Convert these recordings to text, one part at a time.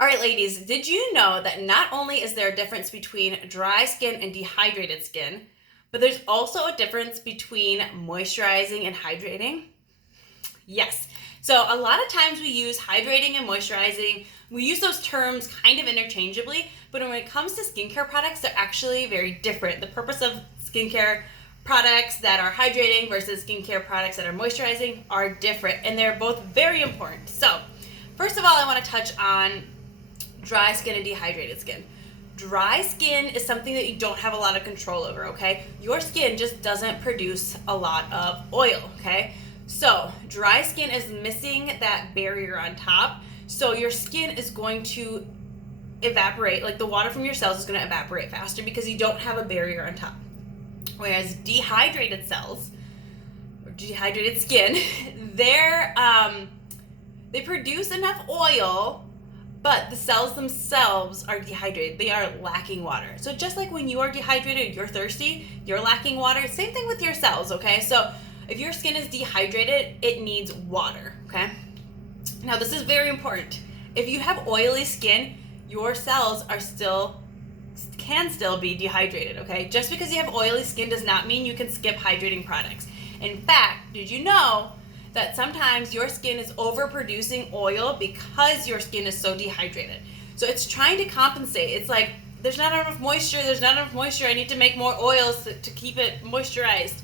All right, ladies, did you know that not only is there a difference between dry skin and dehydrated skin, but there's also a difference between moisturizing and hydrating? Yes. So a lot of times we use hydrating and moisturizing. We use those terms kind of interchangeably, but when it comes to skincare products, they're actually very different. The purpose of skincare products that are hydrating versus skincare products that are moisturizing are different, and they're both very important. So, first of all, I want to touch on dry skin and dehydrated skin. Dry skin is something that you don't have a lot of control over, okay? Your skin just doesn't produce a lot of oil, okay? So, dry skin is missing that barrier on top. So, your skin is going to evaporate, like the water from your cells is going to evaporate faster because you don't have a barrier on top. Whereas dehydrated cells, or dehydrated skin, they produce enough oil, but the cells themselves are dehydrated. They are lacking water. So just like when you are dehydrated, you're thirsty, you're lacking water. Same thing with your cells, okay? So if your skin is dehydrated, it needs water, okay? Now this is very important. If you have oily skin, your cells can still be dehydrated, okay? Just because you have oily skin does not mean you can skip hydrating products. In fact, did you know that sometimes your skin is overproducing oil because your skin is so dehydrated? So it's trying to compensate. It's like, there's not enough moisture, I need to make more oils to keep it moisturized.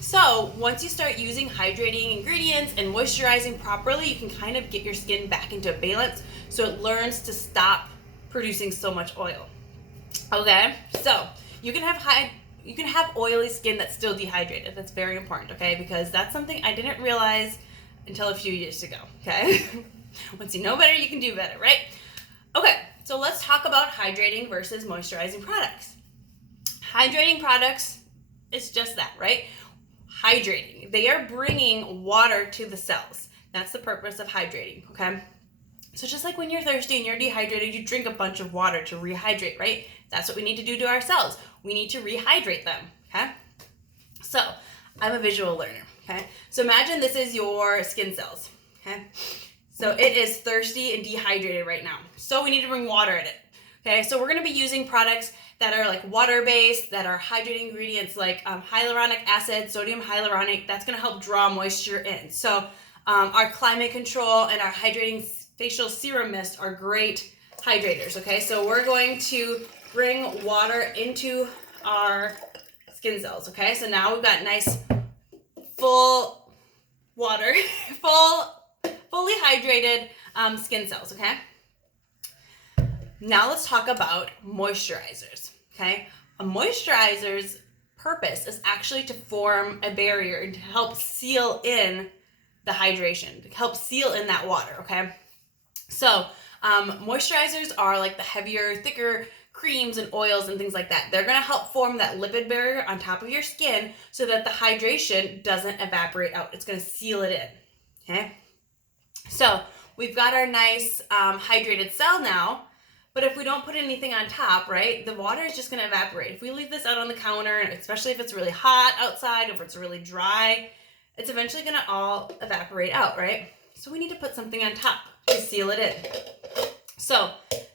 So once you start using hydrating ingredients and moisturizing properly, you can kind of get your skin back into a balance so it learns to stop producing so much oil. Okay, so you can have oily skin that's still dehydrated. That's very important, okay? Because that's something I didn't realize until a few years ago, okay? Once you know better, you can do better, right? Okay, so let's talk about hydrating versus moisturizing products. Hydrating products is just that, right? Hydrating. They are bringing water to the cells. That's the purpose of hydrating, okay? So just like when you're thirsty and you're dehydrated, you drink a bunch of water to rehydrate, right? That's what we need to do to our cells. We need to rehydrate them, okay? So I'm a visual learner, okay? So imagine this is your skin cells, okay? So it is thirsty and dehydrated right now. So we need to bring water in it, okay? So we're gonna be using products that are like water-based, that are hydrating ingredients like hyaluronic acid, sodium hyaluronic. That's gonna help draw moisture in. So our climate control and our hydrating facial serum mist are great hydrators, okay? So we're going to bring water into our skin cells, okay? So now we've got nice full water, fully hydrated skin cells, okay? Now let's talk about moisturizers, okay? A moisturizer's purpose is actually to form a barrier and to help seal in the hydration, to help seal in that water, okay? So moisturizers are like the heavier, thicker creams and oils and things like that. They're going to help form that lipid barrier on top of your skin so that the hydration doesn't evaporate out. It's going to seal it in, okay? So we've got our nice hydrated cell now, but if we don't put anything on top, right, the water is just going to evaporate. If we leave this out on the counter, especially if it's really hot outside, if it's really dry, it's eventually going to all evaporate out, right? So we need to put something on top to seal it in. So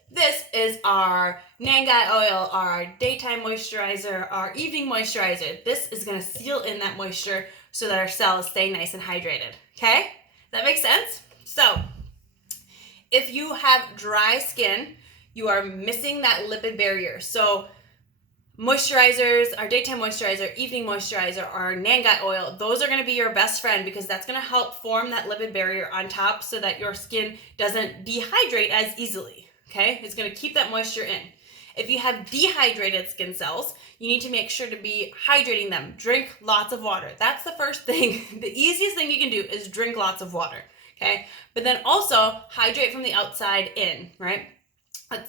this is our Nangai oil, our daytime moisturizer, our evening moisturizer. This is going to seal in that moisture so that our cells stay nice and hydrated, okay? That makes sense? So if you have dry skin, you are missing that lipid barrier. So moisturizers, our daytime moisturizer, evening moisturizer, our Nangai oil, those are going to be your best friend because that's going to help form that lipid barrier on top so that your skin doesn't dehydrate as easily, okay? It's going to keep that moisture in. If you have dehydrated skin cells, you need to make sure to be hydrating them. Drink lots of water. That's the first thing. The easiest thing you can do is drink lots of water, okay? But then also hydrate from the outside in, right?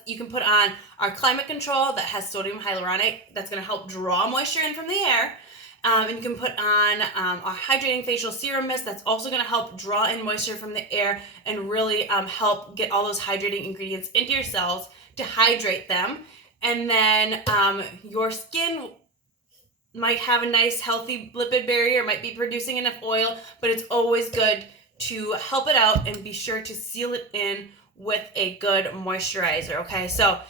You can put on our climate control that has sodium hyaluronic. That's going to help draw moisture in from the air. And you can put on our hydrating facial serum mist. That's also going to help draw in moisture from the air and really help get all those hydrating ingredients into your cells to hydrate them. And then your skin might have a nice healthy lipid barrier, might be producing enough oil, but it's always good to help it out and be sure to seal it in with a good moisturizer, okay? So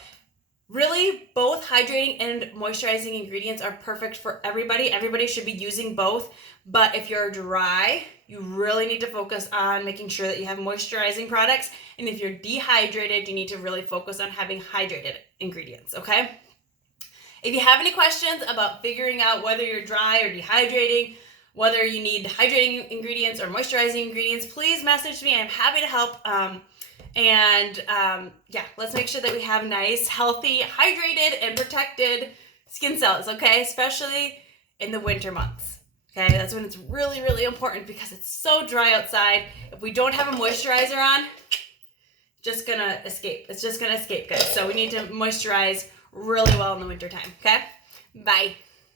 really, both hydrating and moisturizing ingredients are perfect for everybody. Everybody should be using both, but if you're dry, you really need to focus on making sure that you have moisturizing products, and if you're dehydrated, you need to really focus on having hydrated ingredients, okay? If you have any questions about figuring out whether you're dry or dehydrating, whether you need hydrating ingredients or moisturizing ingredients, please message me. I'm happy to help. Yeah, let's make sure that we have nice, healthy, hydrated, and protected skin cells, okay? Especially in the winter months, okay? That's when it's really, really important because it's so dry outside. If we don't have a moisturizer on, just gonna escape. It's just gonna escape, guys. So we need to moisturize really well in the winter time, okay? Bye.